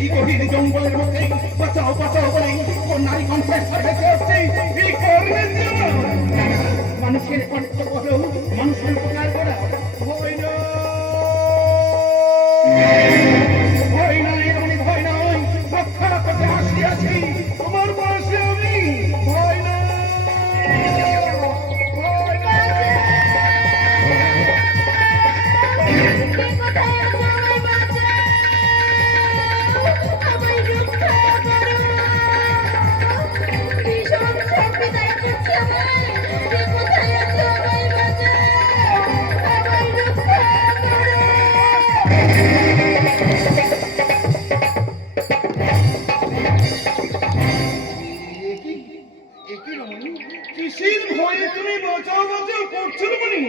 এই গভীর জঙ্গলের মধ্যে বাঁচাও বাঁচাও বলে ও নারী কণ্ঠের সাথে হচ্ছে এই করলে মানুষের কণ্ঠ করো, মানুষের উপকার করা। ভয় নয় আমি ভয় নয়, রক্ষা করতে আসিয়াছি তোমার বয়সে আমি। ভয় নয় কিসের ভয়ে তুমি বাঁচাও বাঁচাও করছো রমণী?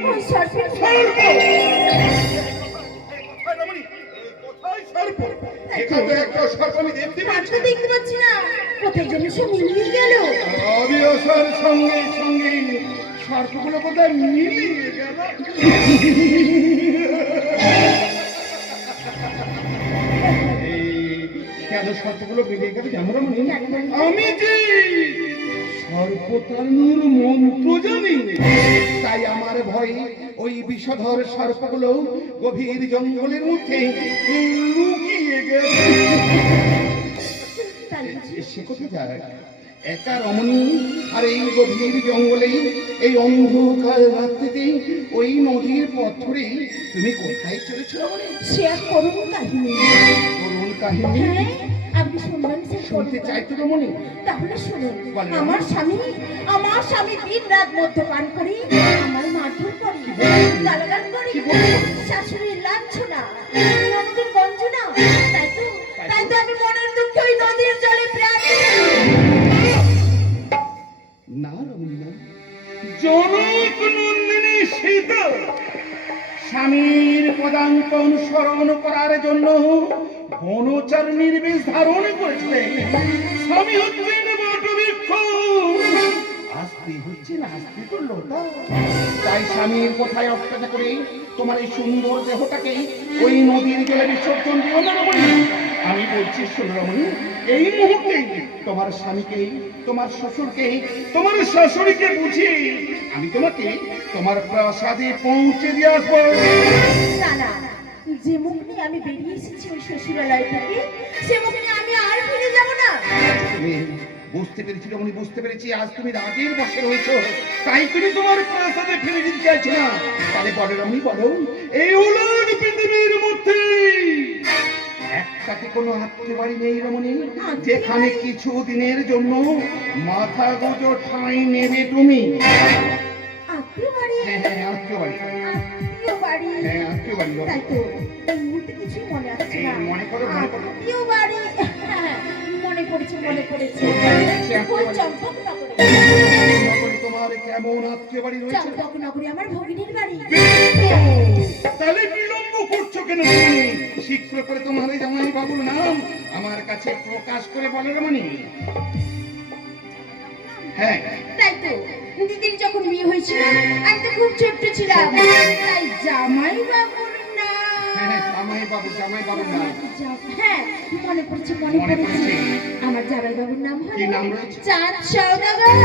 সঙ্গে সঙ্গে সর্পগুলো কোথায় মিলিয়ে গেল। কেন সর্পগুলো মিলিয়ে গেল জানো রমণী? আমি যে সর্পতারণের মন্ত্র জানি, তাই আমার ভয়ে ওই বিষধর সর্পগুলো গভীর জঙ্গলের মধ্যে লুকিয়ে গেল। সে কোথায় যায় একা রমণী? আর এই গভীর জঙ্গলে এই অন্ধকার রাত্রিতে ওই নদীর পথ ধরে তুমি কোথায় চলেছ রমণী? সে এক করুণ কাহিনী। করুণ কাহিনী? আপনি শুনবেন? শুনতে চাইতো রমণী? তাহলে শুনুন। আমার স্বামী দিন রাত মদ্যপান করে আমার মারধর করে, গালাগাল করে, শাশুড়ির লাঞ্ছনা, ননদের গঞ্জনা। তাই তো আমি মনের দুঃখে ওই নদীর জলে প্রাণ। না রমণী না, জনক নন্দিনী সীতা স্বামীর পদাঙ্ক অনুসরণ করার জন্য বনচারণীর বেশ ধারণ করেছিলেন। স্বামী হচ্ছেন বটবৃক্ষ, আর স্ত্রী হচ্ছেন আস্তি তো লতা। তাই স্বামীর কথায় অপেক্ষা করে তোমার এই সুন্দর দেহটাকে ওই নদীর জলে বিসর্জন দিও না রমণী। আমি বলছি শোনো রমণী, এই মুহূর্তে তোমার স্বামীকে, তোমার শ্বশুরকে, তোমার শাশুড়িকে বুঝিয়ে আমি তোমাকে তোমার প্রাসাদে পৌঁছে দিয়ে আসবো। না না, যে মুখ নিয়ে আমি বেরিয়ে এসেছি ওই শ্বশুরালয় থেকে, সে মুখ নিয়ে আমি আর ফিরে যাব না। বুঝতে পেরেছি রমণী, বুঝতে পেরেছি। আজ তুমি রাগের বশে রয়েছো, তাই তুমি তোমার প্রাসাদে ফিরে যেতে চাইছো না। তাহলে বলো রমণী, বলো এই উলট পৃথিবীর মধ্যে একটাকে কোনো আত্মীয় বাড়ি নেই রমণী, যেখানে কিছু দিনের জন্য মাথা গোজো ঠাঁই নেবে তুমি? আত্মীয় বাড়ি? হ্যাঁ আত্মীয় বাড়ি। আত্মীয় বাড়ি? হ্যাঁ আত্মীয় বাড়ি। তাই তো এই মুহূর্তে কিছু মনে আসছে না। মনে করো, মনে করো। আত্মীয় বাড়ি মনে পড়েছে, মনে পড়েছে। চম্পকনগরে তোমার কেমন আত্মীয় বাড়ি রয়েছে? চম্পকনগরে আমার ভগিনীর বাড়ি। তাহলে বিলম্ব করছো কেন তুমি? শীঘ্র করে তোমার জামাই বাবুর নাম আমার কাছে প্রকাশ করে বলো রমণী। হ্যাঁ তাই তো, দিদির যখন বিয়ে হয়েছিল আমি তো খুব ছোট্ট ছিলাম, তাই জামাই বাবুর নাম। হ্যাঁ জামাই বাবুর নাম। হ্যাঁ মনে পড়ছে, মনে পড়েছে। আমার জামাই বাবুর নাম হলো কি নাম রয়েছে? চাঁদ সওদাগর।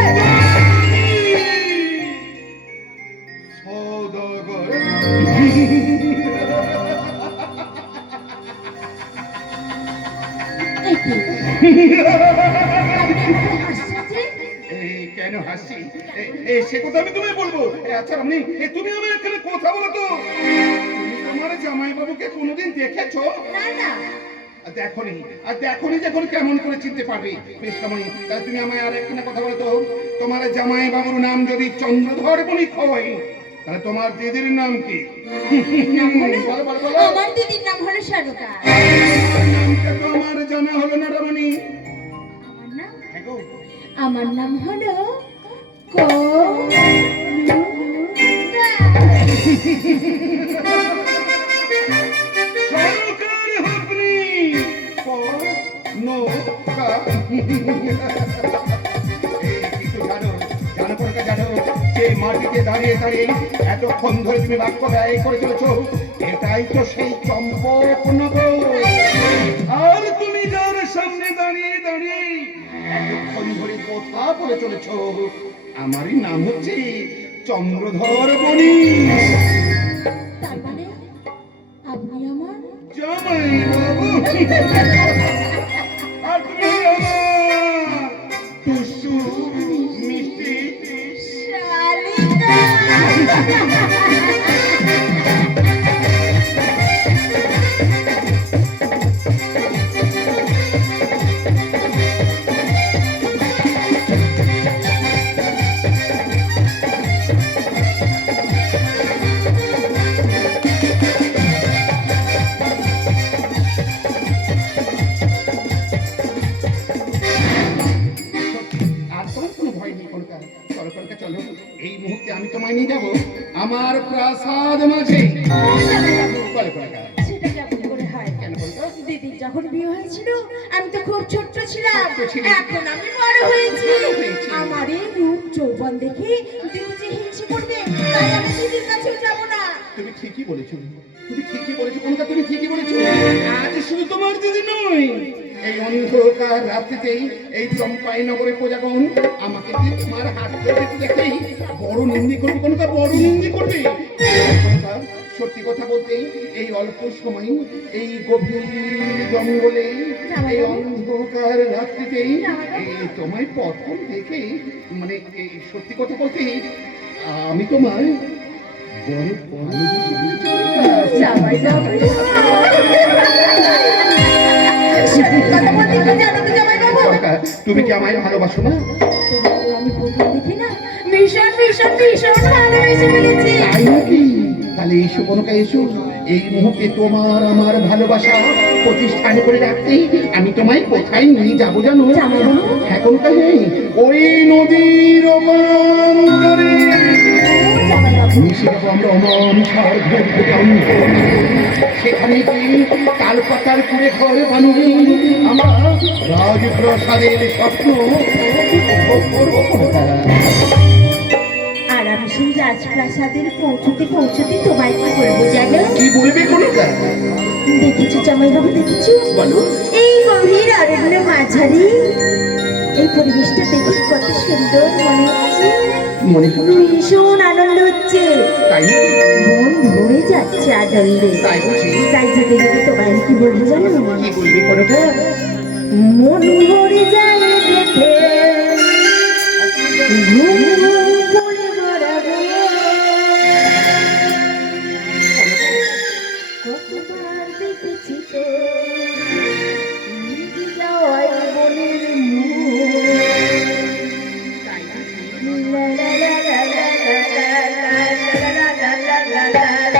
কেন হাসি? সে কথা আমি তোমায় বলবো। আচ্ছা রমণী, তুমি আমার এখানে কথা বলো তো, তুমি তোমার জামাই বাবুকে কোনোদিন দেখেছো? না না দেখনি। আর দেখনি যখন কেমন করে চিনতে পারবে? বেশ রমণী, তাহলে তুমি আমায় আর একখানে কথা বলো তো, তোমার জামাই বাবুর নাম যদি চন্দ্রধর বণিক হয়, তাহলে তোমার দিদির নাম কি? বলো বলো বলো। আমার দিদির নাম হলো সানুকা। নামটা তো আমার জানা হলো না রমণী। আমার নাম হলো মাটিতে দাঁড়িয়ে দাঁড়িয়ে এতক্ষণ ধরে তুমি বাক্য ব্যয় করে চলেছ, এটাই তো সেই চম্পকনগর। আর তুমি ধরে কথা বলে চলেছ। আমারই নাম হচ্ছে চন্দ্রধর বণিক। তার মানে আপনি আমার জামাই বাবু। আর তুমি আমার টুসু মিষ্টি শালিকা। আর তোমার কোনো ভয় নেই কনকা। চলো কনকা চলো, এই মুহূর্তে আমি তোমায় নিয়ে যাবো আমার প্রাসাদ মাঝে। চলো কনকা। সেটা কেমন করে হয়? কেন কনকা? দিদির যখন বিয়ে হয়েছিল আমি তো খুব ছোট্ট ছিলাম, ছোট্ট ছিলে। এখন আমি বড় হয়েছি। বড় হয়েছি। আমার এই রূপ যৌবন দেখে দিদি যে হিংসে করবে, তাই আমি দিদির কাছেও যাব না। তুমি ঠিকই বলেছো, তুমি ঠিকই বলেছো কনকা, তুমি ঠিকই বলেছো। আজ শুধু তোমার দিদি নয়, এই অন্ধকার রাত্রিতেই এই চম্পাই নগরে প্রজাগণ আমাকে দিয়ে তোমার হাত ধরে দেখেই বড় নিন্দি করবে কনকা, বড় নিন্দি করবে কনকা। সত্যি কথা বলতে এই অল্প সময় এই গভীর জঙ্গলে এই অন্ধকার রাত্রিতেই এই তোমায় প্রথম দেখে মানে এই সত্যি কথা বলতে আমি তোমার বড় ভালোবেসে ফেলেছি কনকা। জামাই বাবু, সত্যি কথা বলতে কি জানো তো জামাই বাবু? কনকা, তুমি কি আমায় ভালোবাসো না? তোমাকে আমি প্রথম দেখি না ভীষণ ভীষণ ভীষণ ভালোবেসে ফেলেছি। তাই নাকি? তাহলে এসো কনকা, এসো। এই মুহূর্তে তোমার আমার ভালোবাসা প্রতিষ্ঠান করে রাখতেই আমি তোমায় কোথায় নিয়ে যাবো জানো? জামাই বাবু? হ্যাঁ কনকা, হ্যাঁ, ওই নদীর অবান্তরে জামাই বাবু, মিশে যাবো আমরা অমন সেখানে গিয়ে তালপাতার করে ঘরে বানিয়ে আমরা রাজপ্রাসাদের স্বপ্ন উপভোগ করবো কনকা। আর আমি সেই রাজপ্রাসাদের পৌঁছতে তোমায় কি বলবো জানো? কি বলবে কনকা? দেখেছো জামাই বাবু, দেখেছো? বলো। এই গভীর অরণ্য মাঝারি এই পরিবেশটা দেখে কত সুন্দর মনে হচ্ছে, মনে হলো ভীষণ আনন্দ হচ্ছে, তাই নাকি? মন ভরে যাচ্ছে আনন্দে। তাই বুঝি? তাই যেতে যেতে তোমায় আমি কি বলবো জানো? কি বলবি কনকা? মন ভরে যায় দেখে ঘুম করে বেড়াবো। কতবার দেখেছি তো নিজ যাওয়ায় বনের মুখ। লা লা লা লা লা লা লা লা লা লা লা লা লা।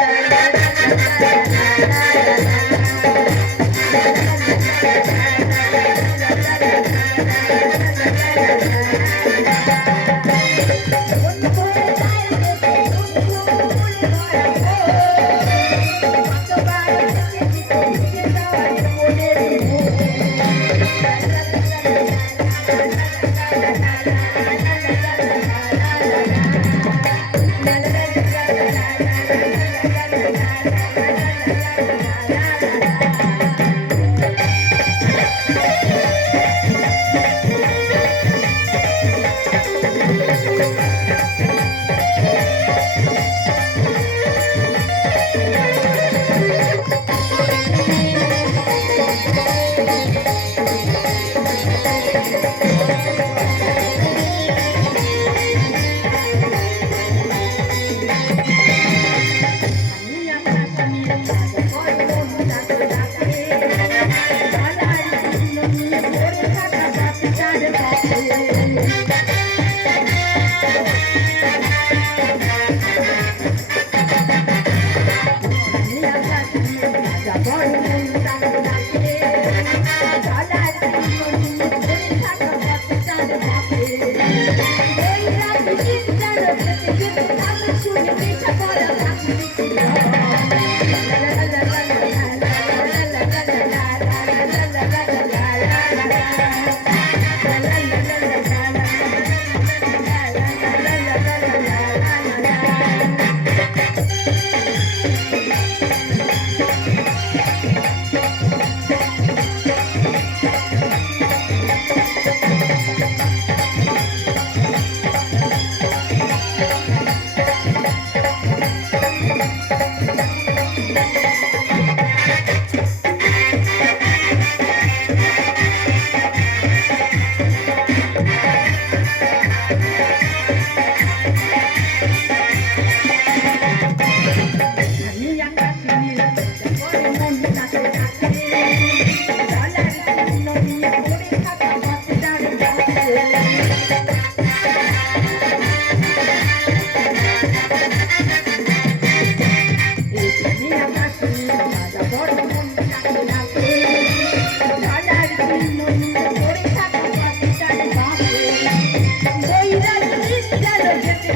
এসেছে